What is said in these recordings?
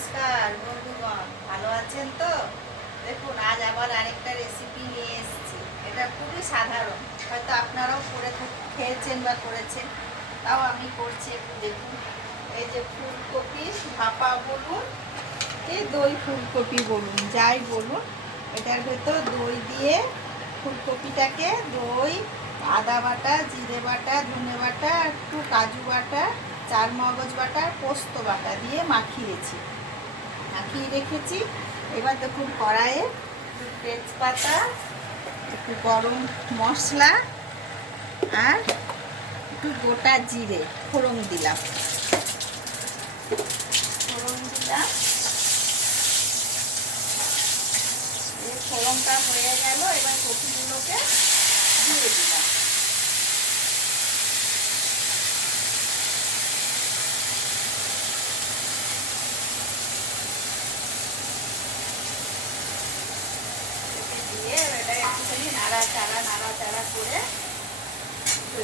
নমস্কার বন্ধুগণ, ভালো আছেন তো? দেখুন, আজ আবার আরেকটা রেসিপি নিয়ে এসেছি। এটা খুবই সাধারণ, হয়তো আপনারাও খেয়েছেন বা করেছেন, তাও আমি করছি, একটু দেখুন। এই যে ফুলকপি ভাপা বলুন কি দই ফুলকপি বলুন, যাই বলুন, এটার ভেতর দই দিয়ে ফুলকপিটাকে দই, আদা বাটা, জিরে বাটা, ধনে বাটা, একটু কাজু বাটা, চারমগজ বাটা, পোস্ত বাটা দিয়ে মাখিয়ে রেখেছি। এবার দেখুন, কড়াইয়ে একটু তেজপাতা, একটু গরম মশলা আর একটু গোটা জিরে ফোড়ন দিলাম। এই ফোড়নটা হয়ে গেল, এবার কপিগুলোকে দিয়ে দিলাম। দিয়ে এটা একটুখানি নাড়াচাড়া করে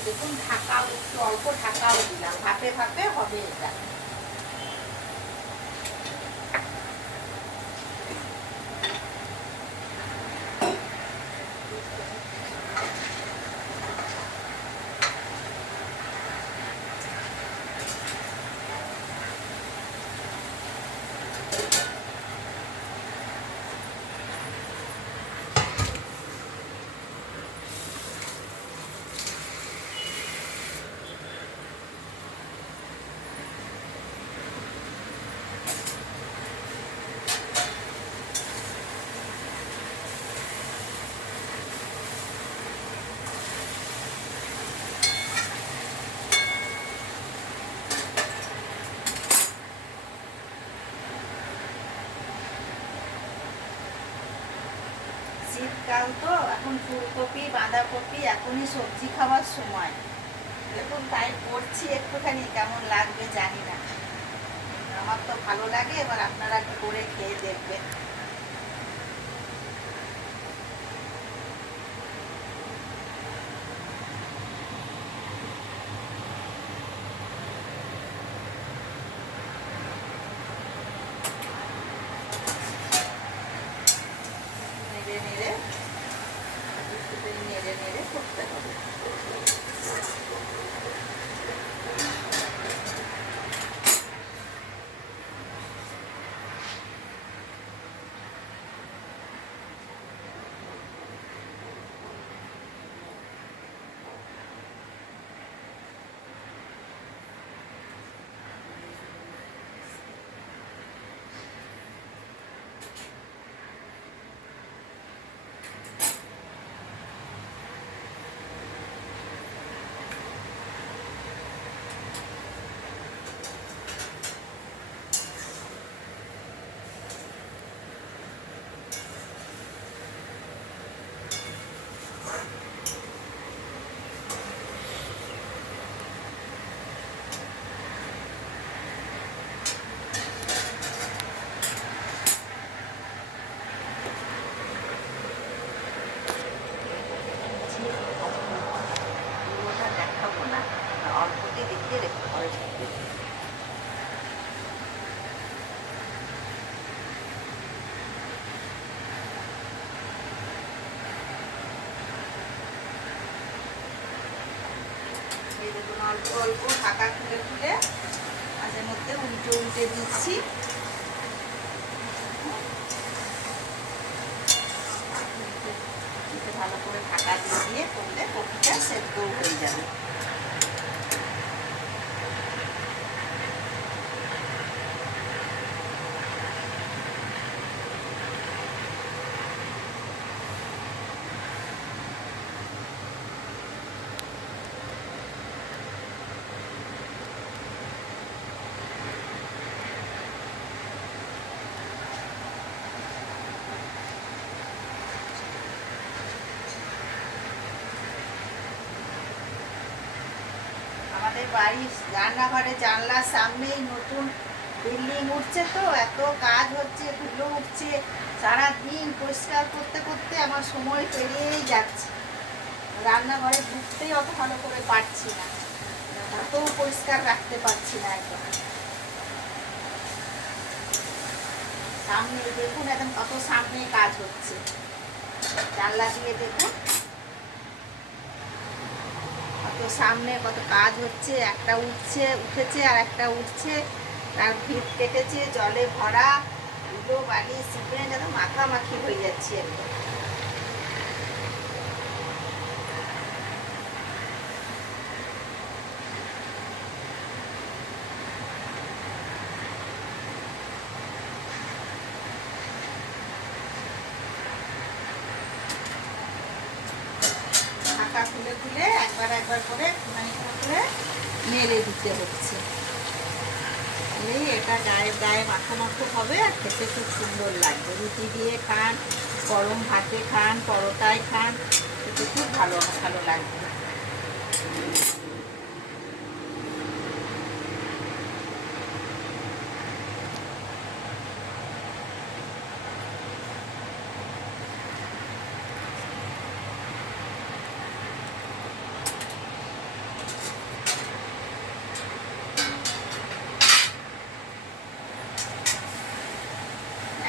দেখুন, ঢাকাও একটু অল্প ঢাকাও দিলাম, ভাপে ভাপে হবে এটা। শীতকাল তো, এখন ফুলকপি বাঁধাকপি এখনই সবজি খাওয়ার সময়। দেখুন, তাই করছি একটুখানি, কেমন লাগবে জানি না। আমার তো ভালো লাগে, এবার আপনারা করে খেয়ে দেখবেন। নেড়ে নেড়ে নেড়ে নেড়ে করতে হবে। দেখাবো না, অল্পতে দেখিয়ে রেখে পরে দেখবে। এই দেখুন, অল্প অল্প ঢাকা খুলে খুলে মাঝে মধ্যে উল্টে দিচ্ছি। ভালো করে ঢাকা দিয়ে করলে কপিটা সেদ্ধ হয়ে যাবে। আমাদের বাড়ির রান্নাঘরে জানলার সামনেই নতুন বিল্ডিং উঠছে, তো এত কাজ হচ্ছে, ধুলো উঠছে, সারাদিন পরিষ্কার করতে করতে আমার সময় পেরিয়েই যাচ্ছে। রান্নাঘরে ঢুকতেই অত ভালো করে পারছি না, অত পরিষ্কার রাখতে পারছি না একদম। সামনে দেখুন, একদম কত সামনে কাজ হচ্ছে। জানলা দিয়ে দেখুন কত সামনে কত কাজ হচ্ছে। একটা উঠেছে আর একটা উঠছে, তার ভিত কেটেছে, জলে ভরা, ধুলো বালি সিমেন্ট, একদম মাখামাখি হয়ে যাচ্ছে একদম। ঢাকা খুলে খুলে একবার একবার করে একটুখানি করে মেলে দিতে হচ্ছে। এই এটা গায়ে গায়ে মাখো মাখো হবে আর খেতে খুব সুন্দর লাগবে। রুটি দিয়ে খান, গরম ভাতে খান, পরোটায় খান, খেতে খুব ভালো ভালো লাগবে।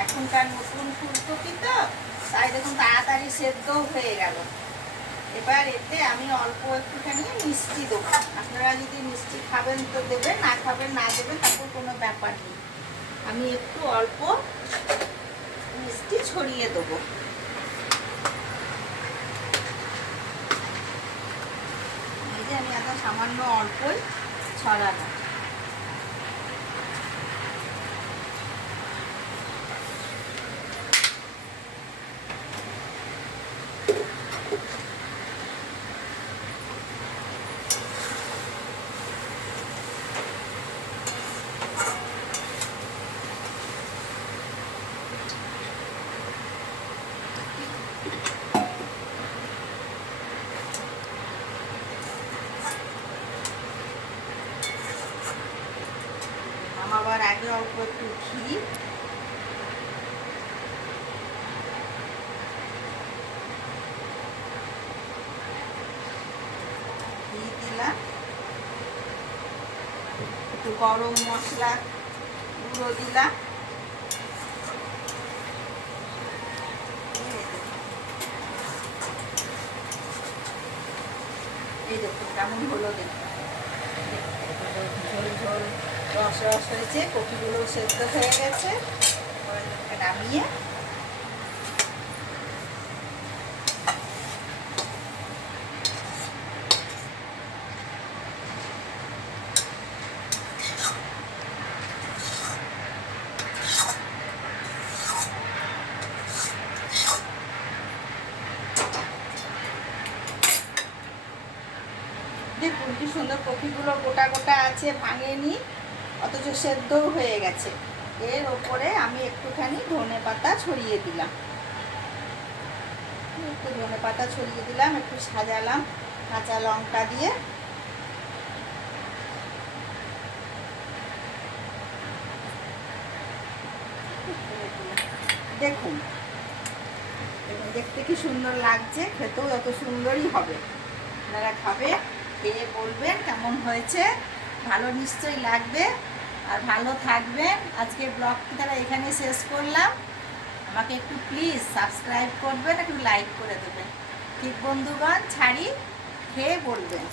এখনকার নতুন ফুলকপি তো, তাই দেখুন তাড়াতাড়ি সেদ্ধ হয়ে গেল। এবার এতে আমি অল্প একটুখানি মিষ্টি দেবো। আপনারা যদি মিষ্টি খাবেন তো দেবেন, না খাবেন না দেবেন, তারপর কোনো ব্যাপার নেই। আমি একটু অল্প মিষ্টি ছড়িয়ে দেবো। এই যে আমি এত সামান্য অল্পই ছড়ানো। আবার আগে অল্প একটু ঘি, দিলাম, একটু গরম মশলা গুঁড়ো দিলাম। এই দেখুন কেমন হলো, দেখুন ঝোল ঝোল রস রস হয়েছে, কপিগুলো সেদ্ধ হয়ে গেছে। নামিয়ে দেখুন কি সুন্দর কপিগুলো গোটা গোটা আছে, ভাঙেনি, অথচ সেদ্ধও হয়ে গেছে। এর ওপরে আমি একটুখানি ধনে পাতা ছড়িয়ে দিলাম, একটু ধনে পাতা ছড়িয়ে দিলাম, একটু সাজালাম কাঁচা লঙ্কা দিয়ে। দেখুন দেখতে কি সুন্দর লাগছে, খেতেও যত সুন্দরই হবে। আপনারা খাবে, খেয়ে বলবেন কেমন হয়েছে। ভালো নিশ্চয়ই লাগবে, আর ভালো থাকবেন। আজকে ব্লগটি তারা এখানে শেষ করলাম। আমাকে একটু প্লিজ সাবস্ক্রাইব করবেন, একটু লাইক করে দেবেন। ঠিক বন্ধুগণ, ছাড়ি, খেয়ে বলবেন।